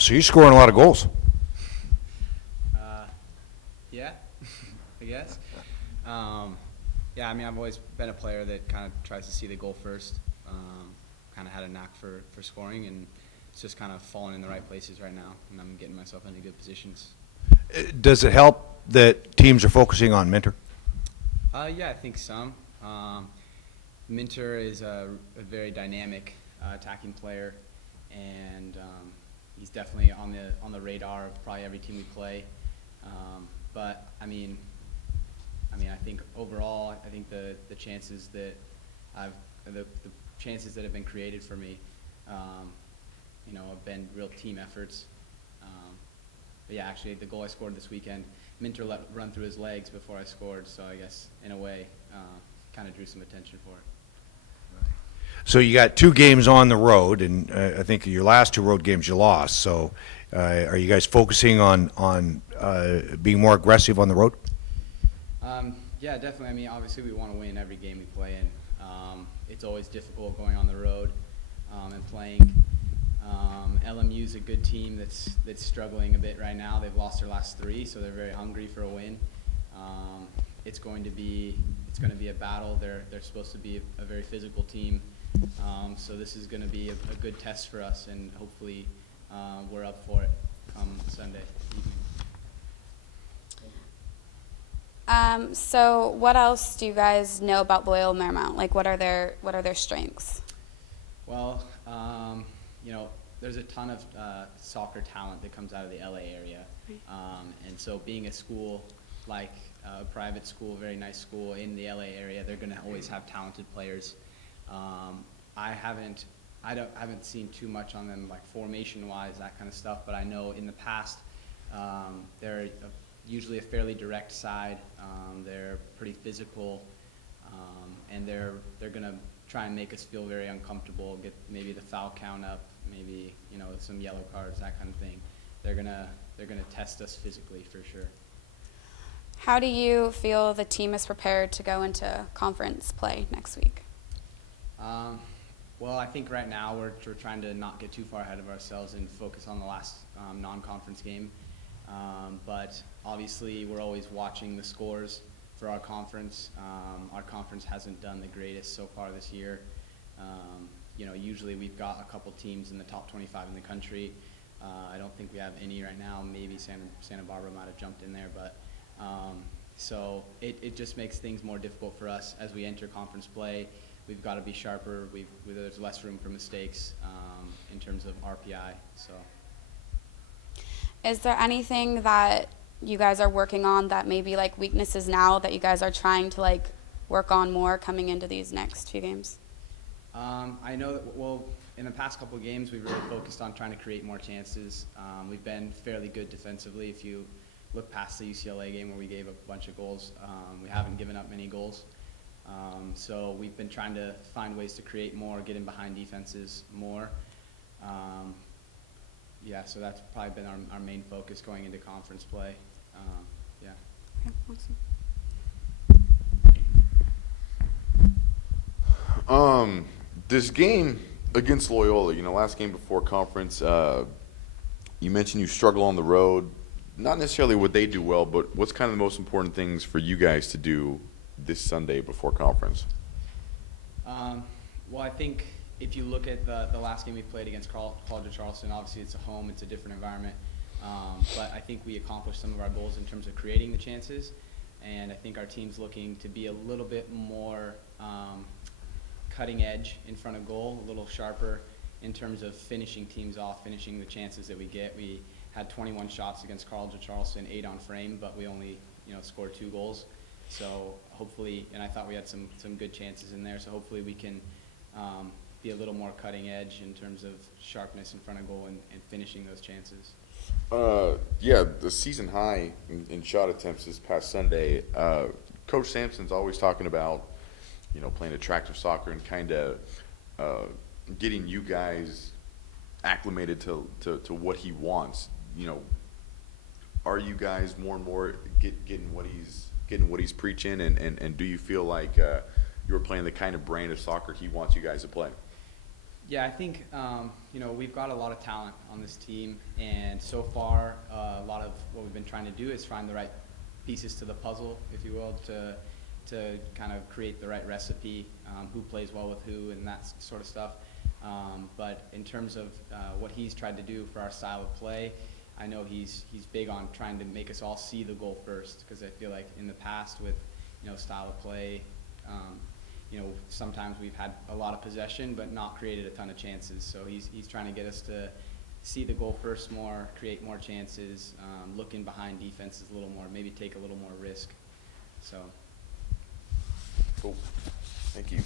So you're scoring a lot of goals. Yeah, I guess. Yeah, I mean, I've always been a player that kind of tries to see the goal first. Kind of had a knack for scoring, and it's just kind of falling in the right places right now, and I'm getting myself into good positions. Does it help that teams are focusing on Minter? Yeah, I think some. Minter is a very dynamic attacking player, and he's definitely on the radar of probably every team we play. But I mean, I think overall, I think the chances that the chances that have been created for me, have been real team efforts. But yeah, actually, the goal I scored this weekend, Minter let run through his legs before I scored, so I guess in a way, kind of drew some attention for it. So you got 2 games on the road, and I think your last 2 road games you lost. So are you guys focusing on being more aggressive on the road? Yeah, definitely. I mean, obviously we want to win every game we play in. It's always difficult going on the road and playing. LMU's a good team that's struggling a bit right now. They've lost their last 3, so they're very hungry for a win. It's going to be a battle. They're supposed to be a very physical team. So this is going to be a good test for us, and hopefully we're up for it come Sunday evening. So what else do you guys know about Loyola Marymount? Like, what are their strengths? Well, there's a ton of soccer talent that comes out of the LA area, and so being a school like a private school, very nice school in the LA area, they're going to always have talented players. I haven't seen too much on them, like formation-wise, that kind of stuff. But I know in the past, they're usually a fairly direct side. They're pretty physical, and they're going to try and make us feel very uncomfortable. Get maybe the foul count up, maybe some yellow cards, that kind of thing. They're gonna test us physically for sure. How do you feel the team is prepared to go into conference play next week? Well, I think right now we're trying to not get too far ahead of ourselves and focus on the last non-conference game. But obviously we're always watching the scores for our conference. Our conference hasn't done the greatest so far this year. Usually we've got a couple teams in the top 25 in the country. I don't think we have any right now. Maybe Santa Barbara might have jumped in there, but so it just makes things more difficult for us as we enter conference play. We've got to be sharper. There's less room for mistakes in terms of RPI. So, is there anything that you guys are working on that may be like weaknesses now that you guys are trying to like work on more coming into these next few games? I know that, well, in the past couple of games, we've really focused on trying to create more chances. We've been fairly good defensively. If you look past the UCLA game where we gave a bunch of goals, we haven't given up many goals. So we've been trying to find ways to create more, get in behind defenses more. Yeah, so that's probably been our main focus going into conference play. Yeah. Okay, awesome. This game against Loyola, last game before conference, you mentioned you struggle on the road. Not necessarily what they do well, but what's kind of the most important things for you guys to do this Sunday before conference? Well, I think if you look at the last game we played against College of Charleston, obviously it's a home, it's a different environment. But I think we accomplished some of our goals in terms of creating the chances. And I think our team's looking to be a little bit more cutting edge in front of goal, a little sharper in terms of finishing teams off, finishing the chances that we get. We had 21 shots against College of Charleston, 8 on frame, but we only scored 2 goals. So hopefully, and I thought we had some good chances in there, so hopefully we can be a little more cutting edge in terms of sharpness in front of goal and finishing those chances. Yeah, the season high in shot attempts this past Sunday. Coach Sampson's always talking about, playing attractive soccer and kind of getting you guys acclimated to what he wants. Are you guys more and more getting what he's preaching, and do you feel like you're playing the kind of brand of soccer he wants you guys to play? Yeah, I think, we've got a lot of talent on this team, and so far, a lot of what we've been trying to do is find the right pieces to the puzzle, if you will, to kind of create the right recipe, who plays well with who and that sort of stuff. But in terms of what he's tried to do for our style of play, I know he's big on trying to make us all see the goal first, because I feel like in the past with, style of play, sometimes we've had a lot of possession but not created a ton of chances. So he's trying to get us to see the goal first more, create more chances, look in behind defenses a little more, maybe take a little more risk. So. Cool. Thank you.